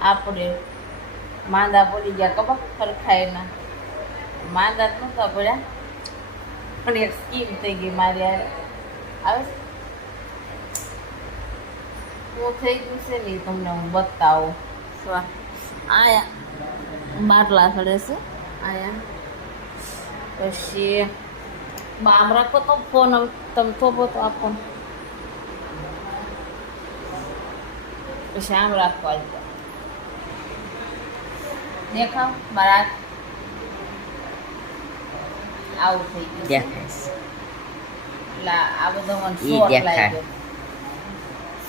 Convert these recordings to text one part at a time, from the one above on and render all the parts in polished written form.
આપણે માંદા પડી ગયા કબા ખરખાયના માંદા જ નહોતા પડ્યા પણ એક સ્કીમ થઈ ગઈ મારી આવે શું થઈ ગયું છે ને તમને હું બતાવું આયા બાટલા સડે છે આયા પછી બામ રાખો તો ફોન તમે થોભો તો આપો પછી આમ રાખવા જ દેખાવ મારા આવું થઈ ગયું એટલે આ બધો મને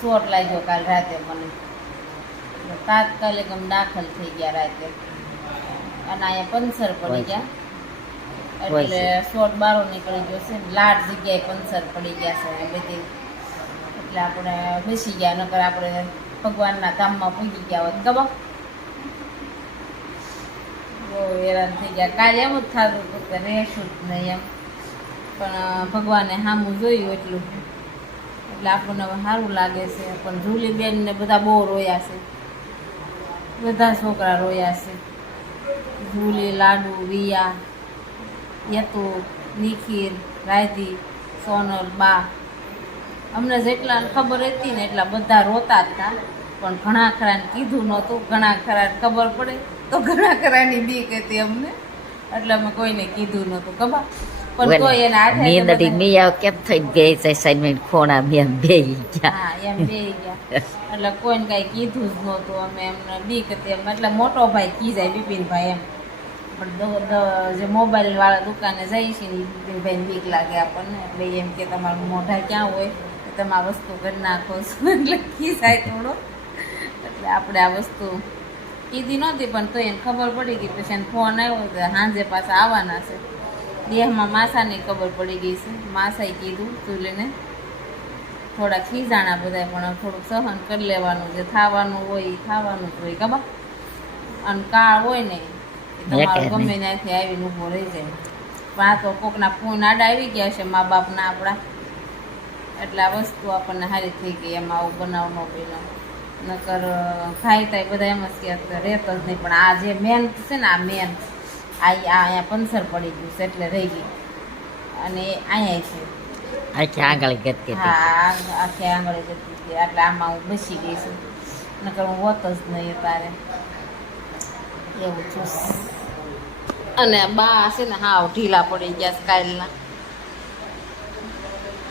શોટ લાગ્યો કાલ રાતે મને તાત્કાલિક આમ દાખલ થઈ ગયા રાતે અને અહીંયા પંચર પડી ગયા એટલે શોટ બારો નીકળી ગયો છે લાટ જગ્યાએ પંચર પડી ગયા છે બધી એટલે આપણે બેસી ગયા નકર આપણે ભગવાનના ધામમાં પૂગી ગયા હોત ખબર બહુ હેરાન થઈ ગયા કાલે એમ જ થતું હતું કે રહેશું જ નહીં એમ પણ ભગવાને સામું જોયું એટલું એટલે આપણને સારું લાગે છે પણ જુલીબેન ને બધા બહુ રોયા છે બધા છોકરા રોયા છે જુલી લાડુ રિયા યતુ નિખિલ રાયધી સોનલ બા અમને જેટલા ખબર હતી ને એટલા બધા રોતા જ હતા પણ ઘણા ખરાને કીધું નહોતું ઘણા ખરાને ખબર પડે તો ઘણા ખરાની બીક હતી અમને એટલે અમે કોઈને કીધું નહોતું ખબર પણ કોઈ એને નીંદડી મિયા કેમ થઈ ગઈ છે અસાઇનમેન્ટ ખોણા મેં બેહી ગયા હા એમ બેહી ગયા એટલે કોઈને કાંઈ કીધું જ નહોતું અમે એમને બીક હતી એમ એટલે મોટો ભાઈ કી જાય બિપિનભાઈ એમ પણ જે મોબાઈલ વાળા દુકાને જાય છે ને બિપિનભાઈને બીક લાગે આપણને એટલે એમ કે તમારું મોઢા ક્યાં હોય તમે આ વસ્તુ કરી નાખો છો એટલે કી જાય થોડો એટલે આપણે આ વસ્તુ કીધી નહોતી પણ તો એને ખબર પડી ગઈ પછી એને ફોન આવ્યો તો સાંજે પાછા આવવાના છે દેહમાં માસાની ખબર પડી ગઈ છે માસાએ કીધું ચૂલીને થોડા ખીજાણા બધા પણ થોડુંક સહન કરી લેવાનું જે થવાનું હોય એ થવાનું જ હોય ખબર અને કાળ હોય ને તમારું ગમે ત્યાંથી આવીને ઊભો રહી જાય પણ આ તો કોકના ફોન આડા આવી ગયા છે મા બાપના આપણા એટલે આ વસ્તુ આપણને સારી થઈ ગઈ એમાં આવું બનાવ ન બન્યો નકર ખાઈ તાય બધા એમ જ કે રહેતો જ નહીં પણ આ જે મેન છે ને આ મેન અહીંયા પંચર પડી ગયું છે એટલે રહી ગઈ અને અહીંયા છે આખી આંગળી ગતી હા આખી આંગળી ગતી હતી એટલે આમાં હું બેસી ગઈ છું નકર હું હોત જ નહીં તારે એવું છું અને બા છે ને હાવ ઢીલા પડી ગયા છે કાલના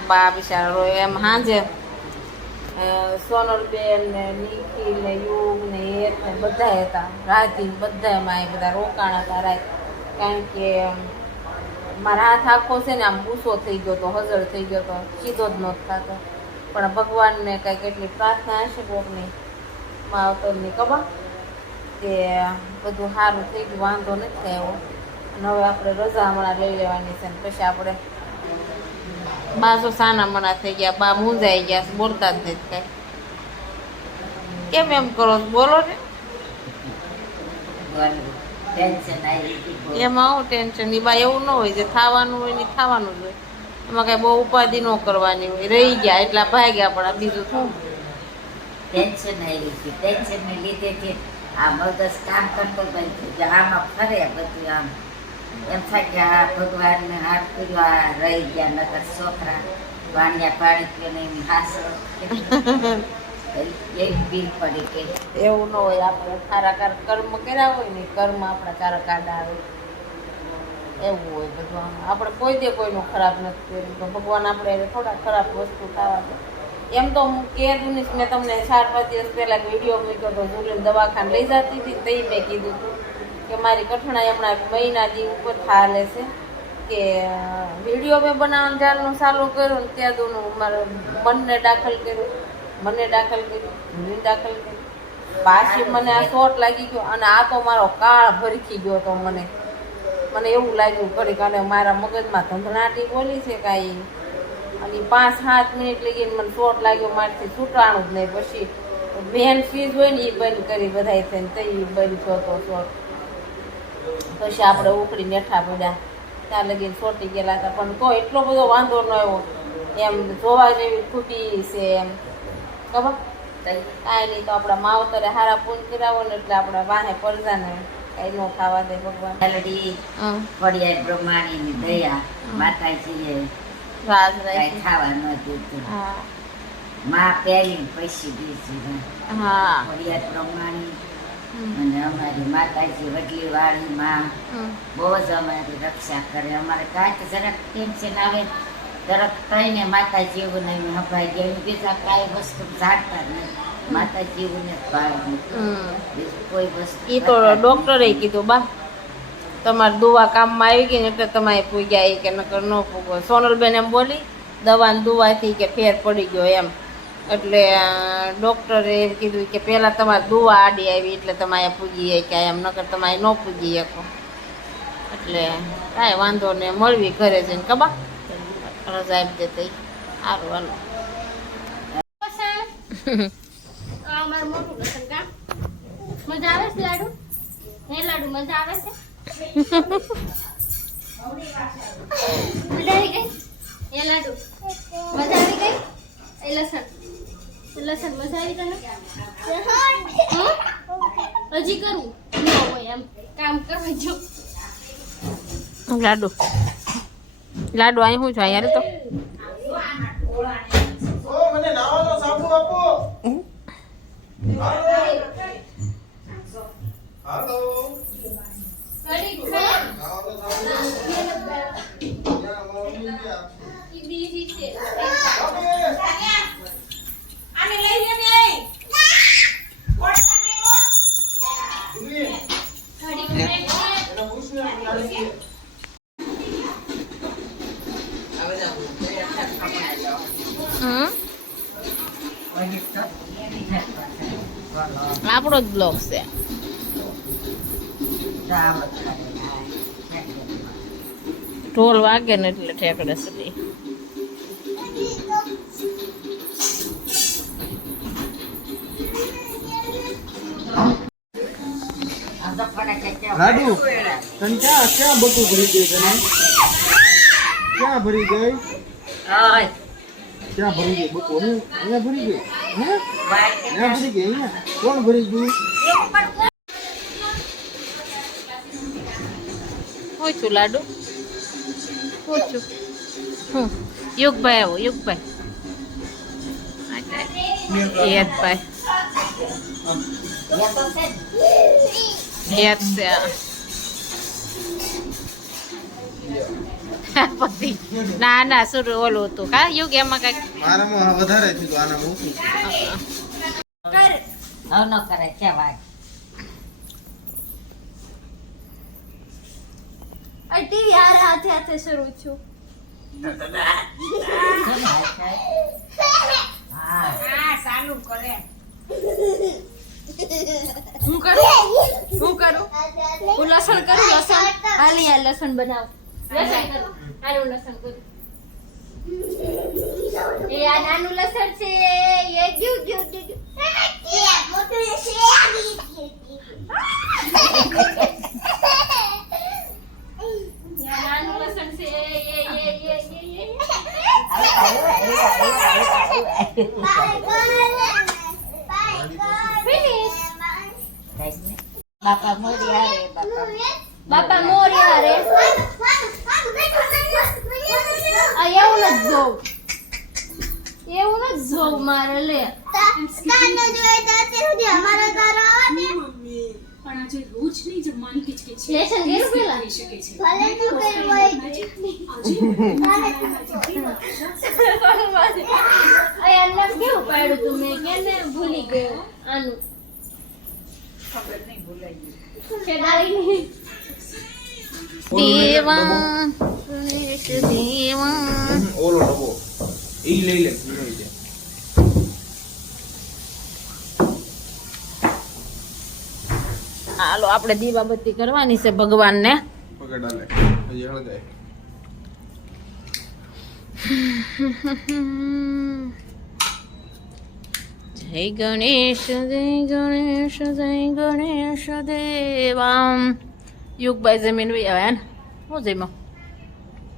બા બિચારા રોય એમ સાંજે સોનલબેન ને નિખિલ ને યુગ ને એક ને બધા હતા રાધી બધા એમાં બધા રોકાણ હતા રાત કારણ કે મારા હાથ આખો છે ને આમ ગુસ્સો થઈ ગયો હતો હજળ થઈ ગયો હતો સીધો જ નહોતો થતો પણ ભગવાનને કાંઈક એટલી પ્રાર્થના હશે કોકની માવતરની ખબર કે બધું સારું થઈ ગયું વાંધો નથી થયો અને હવે આપણે રજા હમણાં લઈ લેવાની છે ને પછી આપણે બા જો સાના મના થઈ ગયા બા મૂંઝાઈ ગયા બોલતા જ નથી કાંઈ કેમ એમ કરો બોલો ને એમાં આવું ટેન્શન એ બા એવું ન હોય જે થવાનું હોય ને થવાનું જ હોય એમાં કાંઈ બહુ ઉપાધિ ન કરવાની હોય રહી ગયા એટલા ભાગ્યા પણ બીજું શું ટેન્શન આવી ગયું ટેન્શનને લીધે આ મગજ કામ કરતો આમાં ફરે બધું આમ એમ થાય કે આ ભગવાનને હાથ કર્યો આ રહી ગયા નકર છોકરા વાણિયા પાણી પીને એની હાસો એવી બીક પડી કે એવું ન હોય આપણે સારા કર્મ કર્યા હોય ને કર્મ આપણા સારા કાઢા આવે એવું હોય બધું આપણે કોઈ દે કોઈનું ખરાબ નથી કર્યું તો ભગવાન આપણે થોડા ખરાબ વસ્તુ થવા દે એમ તો હું કહેતું નહીં મેં તમને 4-5 દિવસ પહેલાં વિડીયો મૂક્યો હતો જુલીને દવાખાને લઈ જતી હતી તે મેં કીધું હતું કે મારી કઠણાઈ હમણાં મહિનાથી ઉપર હાલે છે કે વિડીયો મેં બનાવવાનું જ્યારનું ચાલુ કર્યું ને ત્યાં દોનું મારે મનને દાખલ કર્યું જુલીને દાખલ કર્યું પાછી મને આ શોટ લાગી ગયો અને આ તો મારો કાળ ભરખી ગયો હતો મને એવું લાગ્યું ઘડીક અને મારા મગજમાં ધંધણાટી બોલી છે કાંઈ અને 5-7 મિનિટ લગીને મને શોટ લાગ્યો મારથી છૂટાણું જ નહીં પછી મેન ફીઝ હોય ને એ બંધ કરી બધાય થઈને તો એ બંધ થયો હતો શોટ પછી આપણે ઉકળી નેઠા પડ્યા ત્યાં લગીને છોટી ગયેલા હતા પણ તો એટલો બધો વાંધો ન આવ્યો એમ જોવા જેવી ખૂટી છે એમ ખબર કાંઈ નહીં તો આપણા માવતરે હારા પૂન કરાવો ને એટલે આપણા વાહે પડજાને કાંઈ નો ખાવા દે ભગવાન. મેલડી ફળિયા બ્રહ્માણીની દયા માતાજીએ રાજ કાંઈ રાખી. ખાવા ન દીધું. હા માં પહેરીને પૈસી દીધી હા ફળિયા બ્રહ્માણી હમ. અને અમારી માતાજી વડલી વાળી માં હમ. બહુ જ અમારી રક્ષા કરે. અમારે કાંઈક જરાક ટેન્શન આવે તરત કહીને માતાજી એવું નહીં હભાઈ ગયા બીજા કાંઈ વસ્તુ જાણતા નહીં. માતાજી એવું ને ભાવે હમ. બીજું કોઈ વસ્તુ ઈ તો ડોક્ટરે કીધું બા તમારી દુવા કામમાં આવી ગઈ ને એટલે તમારે પૂગ્યા એ કે નકર ન પૂગો. સોનલબેન એમ બોલી દવા દુવાથી કે ફેર પડી ગયો એમ એટલે ડોક્ટરે એમ કીધું કે પહેલાં તમારી દુવા આડી આવી એટલે તમારે પૂગી કે એમ નકર તમારે ન પૂગી શકો એટલે કાંઈ વાંધો ને મળવી ઘરે જઈને કબા રજા આપી દેતી સારું હાલો. અમારું મોટું લસણ કામ મજા આવે છે લાડુ હે લાડુ મજા આવે છે મજા આવી ગઈ એ લાડુ મજા આવી ગઈ એ લસણ લસણ મજા આવી તને હમ? હજી કરું ન હોય એમ કામ કરવા જો લાડુ લાડુ અહીં શું છે યાર તો મને નાવાનો સાબુ આપો. હાલો. કડી ખાય નાવાનો સાબુ. યા મમ્મી ગયા. ઈ બીજી છે આને લઈ લે ને ઉલી. કડી ખાય એનો પૂછને લાડી. આપણો જ બ્લોગ છે. ઢોલ વાગે ને એટલે ઠેકડે સુધી લાડુ તને ક્યાં બધું ભરી ગઈ તને ક્યાં ભરી ગઈ ક્યાં ભરી ગઈ બધું અહીંયા ભરી ગઈ હે અહીંયા ભરી ગઈ અહીંયા કોણ ભરી ગયું હું છું લાડુ હું છું હું યુગભાઈ આવો યુગભાઈ યદભાઈ યદ છે પતિ ના ના સુર ઓલું હતું કા યુગ એમાં કઈક મારામાં વધારે થયું આના ઓછું હવે ન કરે કેવાય આ ટીવી હારે હાથે હાથે શરૂ છું હા હું કરું હું લસણ કરું લસણ હાલી આ લસણ બનાવ લસણ કરું હારું લસણ કરું એ આ નાનું લસણ છે એ ગ્યુ ગ્યુ ગ્યુ મોટું છે નાનું લસણ છે ફિનિશ બાપા મોરિયા રે બાપા મોરિયા રે આ એવું ન જોઉં એવું ન જોઉં મારે લે પણ આજે રોજની જમવાની કિચકિચ લેસન કર્યું પેલા આ નામ કેવું પાડ્યું તું મેં કેને ભૂલી ગયો આનું છે ડાળી દેવા સુરેશ દેવા ઓલો ડબ્બો ઈ લઈ લે હાલો આપણે દીવાબત્તી કરવાની છે ભગવાનને પકડ આલે હજી હળગાય જય ગણેશ જય ગણેશ જય ગણેશ દેવા યુગભાઈ જમીન વહી આવે ને હું જઈમાં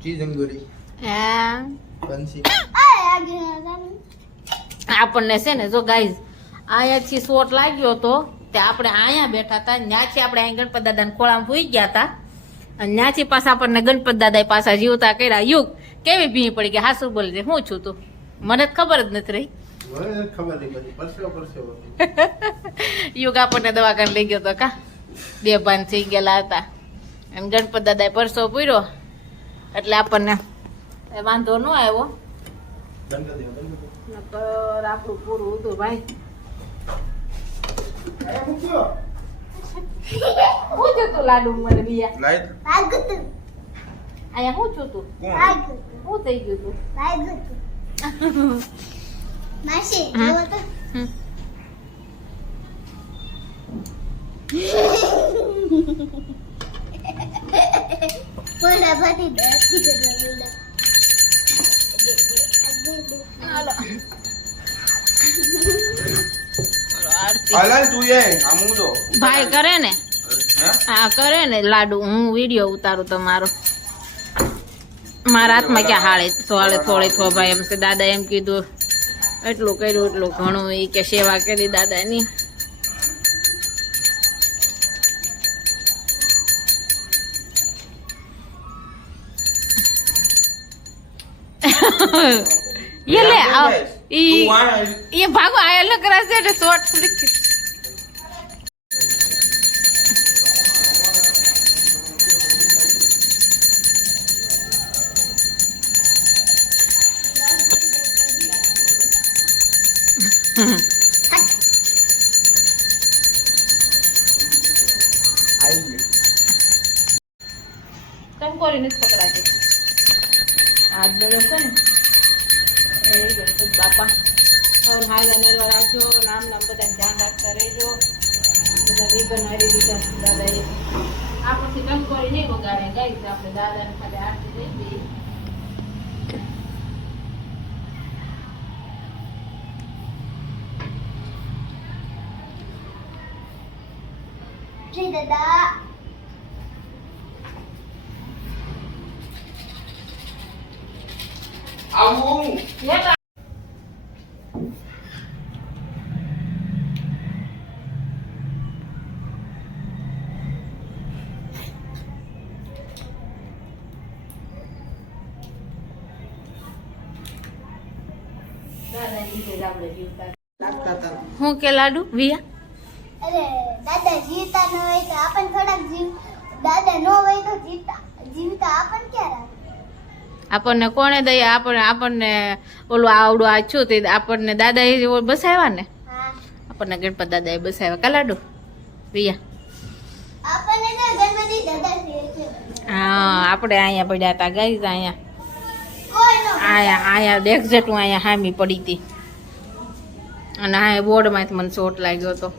ચીઝ અંગુરી હા બંસી આપણને છે ને જો ગાઈઝ અહીંયાથી શોટ લાગ્યો હતો તે આપણે અહીંયા બેઠા હતા ત્યાંથી આપણે અહીં ગણપત દાદાને ખોળામાં ભૂઈ ગયા હતા અને ત્યાંથી પાછા આપણને ગણપત દાદા પાછા જીવતા કર્યા. યુગ કેવી ભીની પડી ગઈ હાસુ બોલી દે હું છું તું મને જ ખબર જ નથી રહી. યુગ આપણને દવાખાને લઈ ગયો હતો કા બેભાન થઈ ગયેલા હતા અને ગણપત દાદાએ પરસો પૂર્યો એટલે આપણને વાંધો ન આવ્યો. નકર આપણું પૂરું હતું ભાઈ. હું છું તું લાડુ મને બિયા અહીંયા હું છું તું શું થઈ ગયું તું માસી હમ. જોવો તો હમ. મોઢા ભાતી દસથી કરવા હાલો. હાલો, આરતી. હાલ તું એ આમું તો ભાઈ કરે ને હે હા કરે ને લાડુ હું વિડીયો ઉતારું તમારો મારા હાથમાં ક્યાં હાળે સોળે થોડે થો ભાઈ એમ છે દાદા એમ કીધું એટલું કર્યું એટલું ઘણું એ કે સેવા કરી દાદાની. ये ले आओ ये भागो आया लग रहा है रे शॉर्ट तुम कोरी नहीं पकड़ा के हाथ दो लोग ने એ ગણપત બાપા और हाय जाने राखो नाम नाम બધા ધ્યાન રાખતા રહેજો બધા રીબન હારી દીધા દાદા એ આ પછી કંકોરી નહીં વગાડે ગાઈસ આપણે દાદાને ખાલી આરતી દઈ દઈએ. જી દાદા આવું હું કે લાડુ વિયા અરે દાદા જીવતા ન હોય તો આપણ થોડાક જીવ દાદા ન હોય તો જીવતા આપણ ક્યાં રાખે આપણને કોણે દઈએ આપણને ઓલું આવડું આ છું તે આપણને દાદા એ બસાવ્યા ને હા આપણને ગણપત દાદા એ બસાવ્યા કા લાડુ વિયા. આપણને તો ગણપતિ દાદા છે હા આપણે અહીંયા પડ્યા હતા ગઈ અહીંયા કોઈ નો અહીંયા એક્ઝેક્ટ હું અહીંયા હામી પડી હતી અને આ બોર્ડમાંથી મને ચોટ લાગ્યો હતો.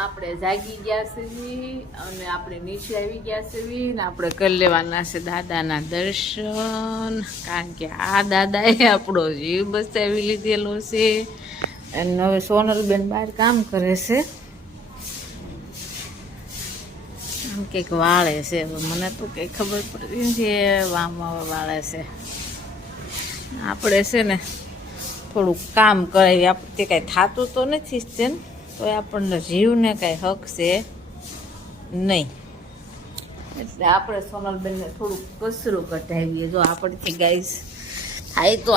આપણે જાગી ગયા છીએ અને આપણે નીચે આવી ગયા છીએ ને આપણે કરી લેવાના છે દાદાના દર્શન કારણ કે આ દાદાએ આપણો જીવ બચાવી લીધેલો છે અને હવે સોનલબેન બહાર કામ કરે છે આમ કંઈક વાળે છે હવે મને તો કંઈ ખબર પડતી નથી વામમાં વાળે છે. આપણે છે ને થોડુંક કામ કરાવી આપણે કાંઈ થતું તો નથી જ છે ને તો આપણને જીવને કાંઈ હક છે નહીં એટલે આપણે સોનલબેનને થોડુંક કસરું કઢાવીએ જો આપણથી ગાઈસ થાય તો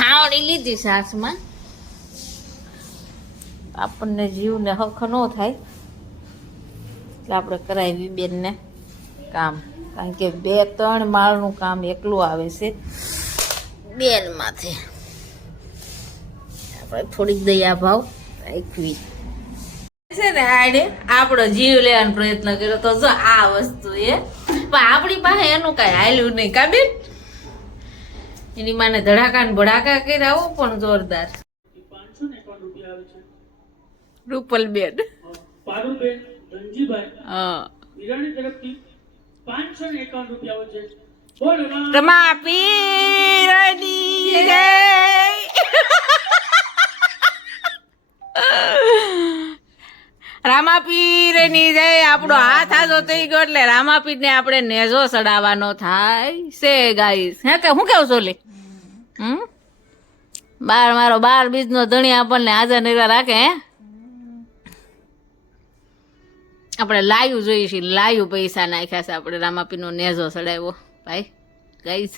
હાવડી લીધી સાસમાં આપણને જીવને હક ન થાય એટલે આપણે કરાવી બેનને કામ કારણ કે 2-3 માળનું કામ એકલું આવે છે બેનમાંથી આપણે થોડીક દયા ભાવ રાખવી છે ને આડે આપણો જીવ લેવાનો પ્રયત્ન કર્યો તો જો આ વસ્તુ એ પણ આપણી પાસે એનું કઈ હાલ્યું નહીં કા બેન એની માને ધડાકા ને ભડાકા કર્યા આવો પણ જોરદાર. 551 રૂપિયા આવે છે. રૂપલ બેન પારુલબેન ધનજીભાઈ હા વિરાણી તરફથી 551 રૂપિયા આવે છે. બોલ રામ. રમા પીરની જય. રામાપીરની જય. આપણો હાથ આજો થઈ ગયો એટલે રામાપીર ને આપણે નેજો ચડાવવાનો થાય છે ગાઈસ હે કે હું કેવું સોલી બાર મારો 12 બીજનો ધણી આપણને હાજર નિર્વા રાખે હે આપણે લાયું જોઈએ છીએ લાયું પૈસા નાખ્યા છે આપણે રામાપીનો નેઝો ચડાવ્યો ભાઈ ગાઈઝ